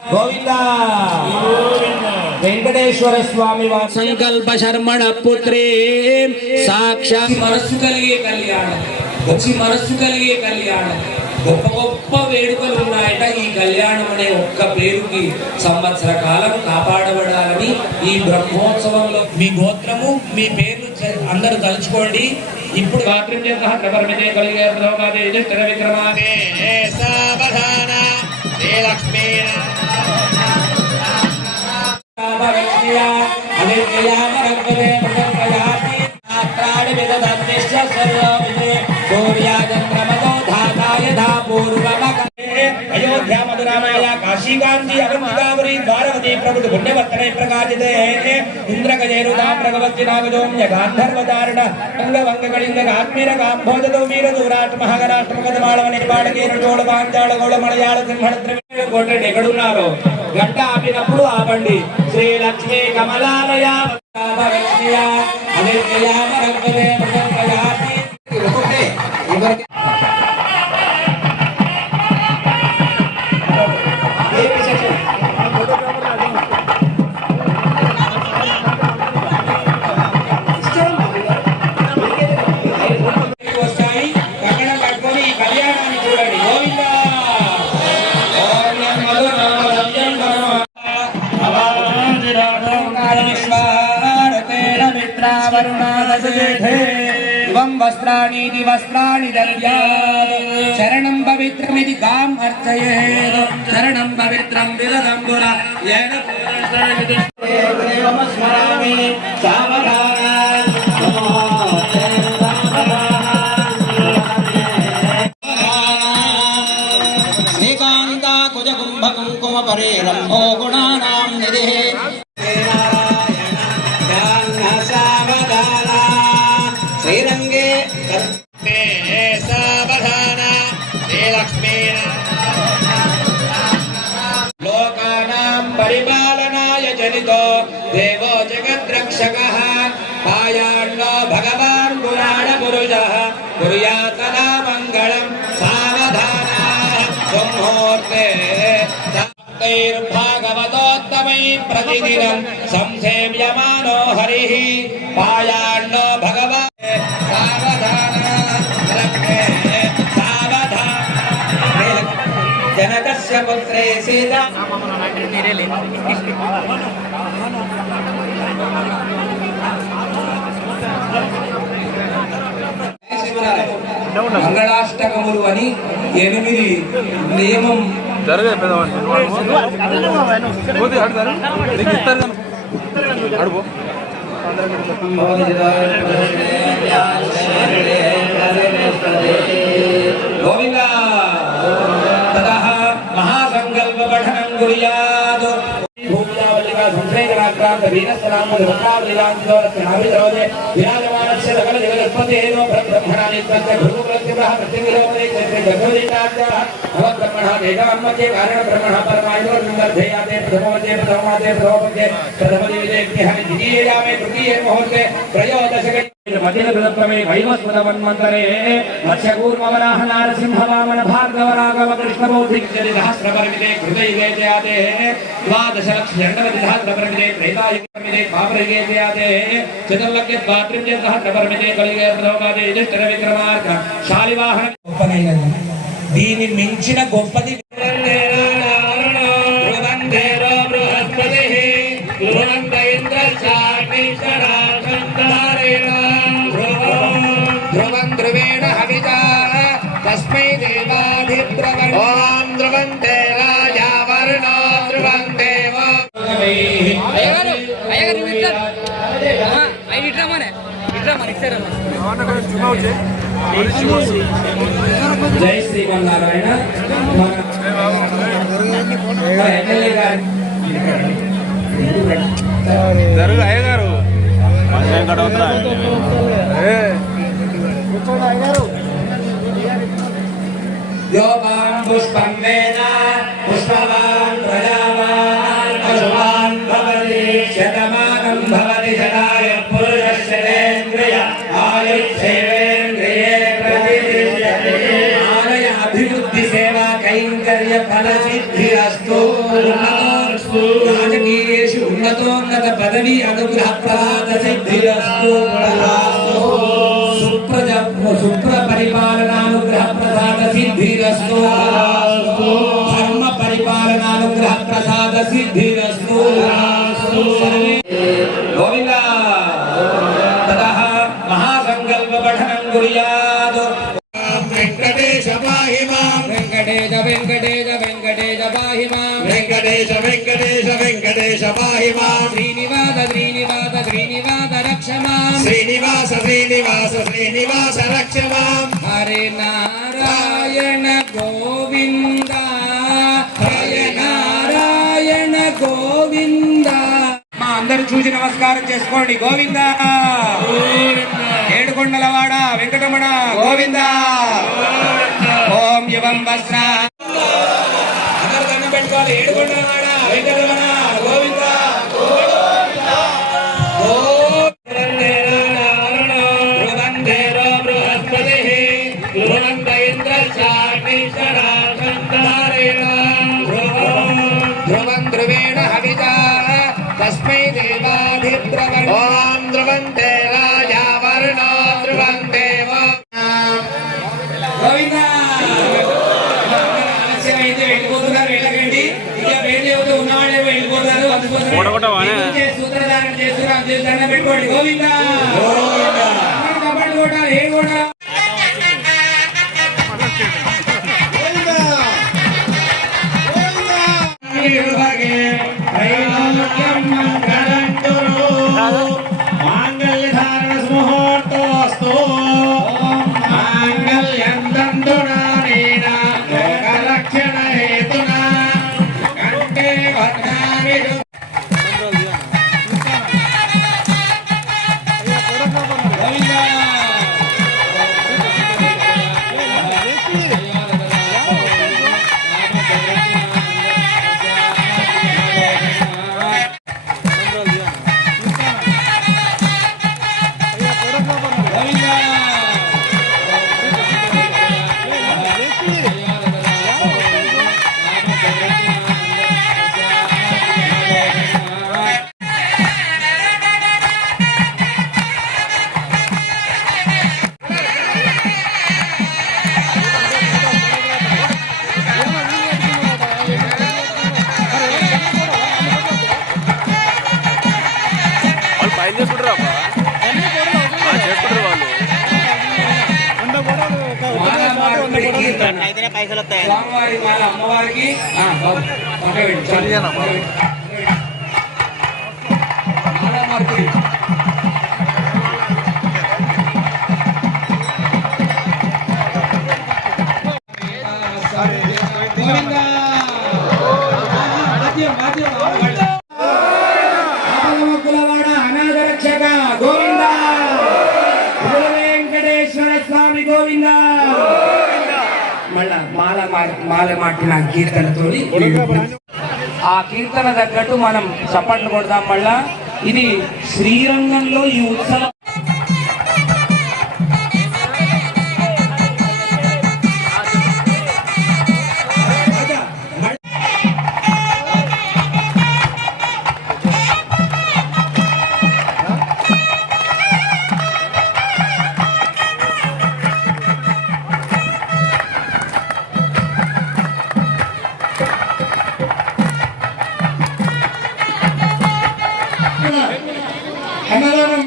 గోవిందా వెంకటేశ్వర స్వామి వారి సంకల్ప శర్మణ పుత్రే సాక్షాత్ మనస్సు కలిగే కళ్యాణం, వచ్చి మనస్సు కలిగే కళ్యాణం. గొప్ప గొప్ప వేడుకలు ఉన్నాయట. ఈ కళ్యాణం అనే ఒక్క పేరుకి సంవత్సర కాలం కాపాడబడాలని ఈ బ్రహ్మోత్సవంలో మీ గోత్రము మీ పేర్లు అందరూ తలుచుకోండి. ఇప్పుడు రాత్రి ప్రపరమితే కలిగే విక్రమాదే సావధాన లక్ష్మీ अयोध्या मधुरामाया काशी गांधी अवंतिकावरी द्वारवती प्रभुत पुण्यवर्तने प्रकाशिते इंद्रगजैरुदां प्रगवति नागजोम्य गांधर्वदारण अंगवंग कलिंग आत्मीर कांभोजतो वीर दूराट महाराष्ट्र मगधमाळवने पाडकेर चोळ पांचाळ गोळ मलयाळ सिंहळ त्रिवेणी कोटెడు ఎక్కడున్నారో గంట ఆపినప్పుడు ఆపండి. శ్రీ లక్ష్మీ కమలాలయ భవిష్య అవిద్యామ రక్తమే ప్రజాతి ఒకటే ఎవరికి वस्त्राणि वस्त्राणि दद्यात् शरणं पवित्रमिति काम् अर्चयेत् शरणं पवित्रं विदधम्बुर येन स्मरामि श्रीकान्ता कुजकुम्भ कुङ्कुम परे रम्भो गुणानां निधिः श्रीरंगे सावधान लक्ष्मी लोकानां परिपालनाय जनितो देवो जगद्रक्षकः पायान्नो भगवान् पुराणपुरुषः कुर्यात् सदा मङ्गलं सावधान ब्रह्मोर्ते भागवतोत्तमै प्रतिदिनं संसेव्यमानो हरिः पायान्नो भगवान् जनकस्य पुत्रे सीता మంగళాష్టకములు అని 8 నియమం గోవిందా తదః మహాసంకల్ప పఠనం కుర్యాత్ భూమిలావల్లికా సంశ్లేషణాక్రాంత వీరస్సలాము భక్తావలిలాంతిదోరస్నాభిద్రోదే విరాజమానస్య సకల జగత్పతేనో బ్రహ్మణాని త్వస్య భృగుప్రత్యుగ్రహ ప్రత్యంగిలోపదే క్షేత్రే జగోదితాత్యాః నవబ్రహ్మణः ఏకమన్మధ్యే కారణ బ్రహ్మణः పరమాయుర్నిర్ధేయాతే ప్రథమవతే ప్రథమమాతే ప్రథమపద్యే ప్రథమదివిదేభ్యః ద్వితీయేయామే తృతీయే ముహూర్తే త్రయోదశకే మధ్యగృహప్రమే వైవస్వతమన్మంతరే మత్స్యకూర్మవరాహ నారసింహ వామన భార్గవ రాఘవ కృష్ణబౌద్ధికజరి సహస్రపరిమితే కృతయుగే జయాతే ద్వాదశలక్ష200,000 త్రైతాయుగమిదే పాపరయుగే జయాతే చతుర్లక్ష ద్వాత్రింశ సహస్రపరిమితే కలిగే ప్రథమపాదే యుధిష్ఠిర విక్రమార్క శాలివాహన గొప్పనైనది. దీని మించిన గొప్పది ధ్రువేణ హవితా తస్మై దేవాధిప్రవర్ ఓం ధ్రువంతే రాజా వర్ణో ధ్రువంతే జై శ్రీమన్నారాయణ. జరుగు అయ్యగారు యోగాన్ పుష్పం వేద పుష్పవాన్ ప్రజావాన్ పశువాన్ భవతి శతమానం భవతి శతాయ పురుషస్యేంద్రియ ఆయుష్యేంద్రియే ప్రతిష్ఠతే ఆలయ అభివృద్ధి సేవా కైంకర్య कार्यफलसिद्धिरस्तु राजकीयेषु उन्नतोन्नत पदवी अनुग्रहप्रसादसिद्धिरस्तु सुप्रपरिपालनानुग्रहप्रसादसिद्धिरस्तु धर्म परिपालनानुग्रहप्रसादसिद्धिरस्तु गोविन्द ततः महासङ्कल्पपठनं कुर्यात् वेंकटेश पाहि मां वेंकटेश वेंकटेश वेंकटेश पाहि मां वेंकटेश वेंकटेश वेंकटेश पाहि मां श्रीनिवास श्रीनिवास श्रीनिवास रक्ष मां श्रीनिवास श्रीनिवास श्रीनिवास रक्ष मां हरे नारायण गोविंद हरे नारायण गोविंद మా అందరూ చూసి నమస్కారం చేసుకోండి గోవింద ఏడుకొండలవాడ వెంకటరమణ గోవింద ఓం యువం వస్త్ర అందరూ దండం పెట్టుకోవాలి ఏడుకొండలవాడ వెంకటరమణ గోవింద ధ్రువం ధ్రువేణ హవితా తస్మై దేవాధిద్రవం ఓం ధ్రువంతే రాజా వర్ణో ధ్రువంతే గోవింద ఆలస్యమైతే వెళ్ళిపోతున్నారు వెళ్ళకండి ఇక వెళ్ళిపోతే ఉన్నవాడే వెళ్ళిపోతారు అందుకోసం సూత్రధారణ చేస్తున్నారు చేసి దండం పెట్టుకోండి గోవింద కబడ్డీ కొట్టాలి ఏ కొట్టాలి స్వామివారి వాళ్ళ అమ్మవారికి అనాథ రక్షక గోవింద వెంకటేశ్వర స్వామి గోవింద మళ్ళా మాల మాటిన కీర్తనతో ఆ కీర్తన తగ్గట్టు మనం చప్పట్లు కొడదాం. మళ్ళా ఇది శ్రీరంగంలో ఈ ఉత్సవం అన్నదానం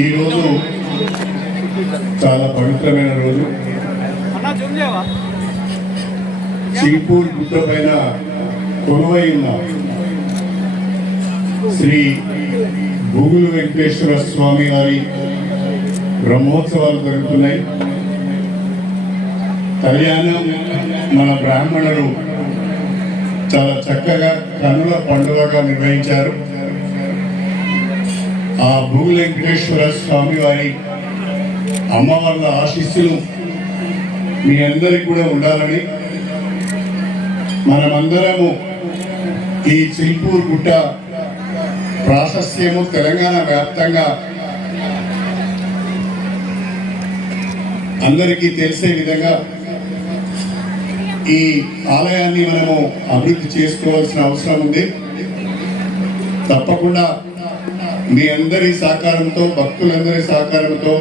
ఈరోజు చాలా పవిత్రమైన రోజు. చీపూర్ గుట్ట పైన కొలువై ఉన్న శ్రీ భూగులు వెంకటేశ్వర స్వామి వారి బ్రహ్మోత్సవాలు జరుగుతున్నాయి. కళ్యాణం మన బ్రాహ్మణులు చాలా చక్కగా కన్నుల పండుగగా నిర్వహించారు. ఆ భూగులు వెంకటేశ్వర స్వామి వారి అమ్మవార్ల ఆశీస్సులు మీ అందరికి కూడా ఉండాలని మనమందరము ఈ చిల్పూర్ గుట్ట ప్రాశస్త్యము తెలంగాణ వ్యాప్తంగా అందరికీ తెలిసే విధంగా ఈ ఆలయాన్ని మనము అభివృద్ధి చేసుకోవాల్సిన అవసరం ఉంది. తప్పకుండా మీ అందరి సహకారంతో, భక్తులందరి సహకారంతో,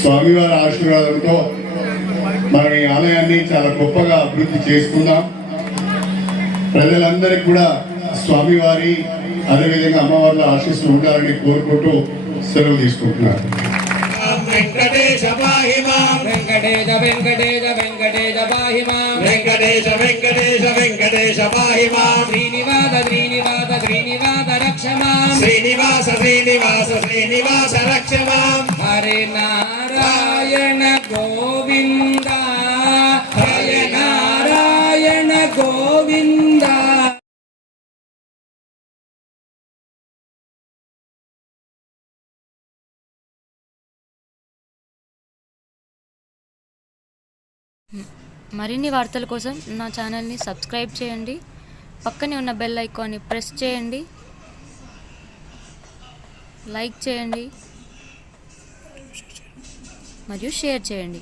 స్వామివారి ఆశీర్వాదంతో మనం ఈ ఆలయాన్ని చాలా గొప్పగా అభివృద్ధి చేసుకుందాం. ప్రజలందరికీ కూడా స్వామివారి అదేవిధంగా అమ్మవార్ల ఆశీస్సులు ఉండాలని కోరుకుంటూ సెలవు తీసుకుంటున్నారు. వెంకటేశ పాహి మాం వెంకటేశ వెంకటేశ వెంకటేశ పాహి మాం వెంకటేశ వెంకటేశ వెంకటేశ పాహి మాం శ్రీనివాస శ్రీనివాస శ్రీనివాస రక్ష మాం శ్రీనివాస శ్రీనివాస శ్రీనివాస రక్ష మాం హరే నారాయణ గోవింద హరే నారాయణ గోవింద. మరిన్ని వార్తల కోసం నా ఛానల్ని సబ్స్క్రైబ్ చేయండి. పక్కనే ఉన్న బెల్ ఐకాన్ని ప్రెస్ చేయండి. లైక్ చేయండి మరియు షేర్ చేయండి.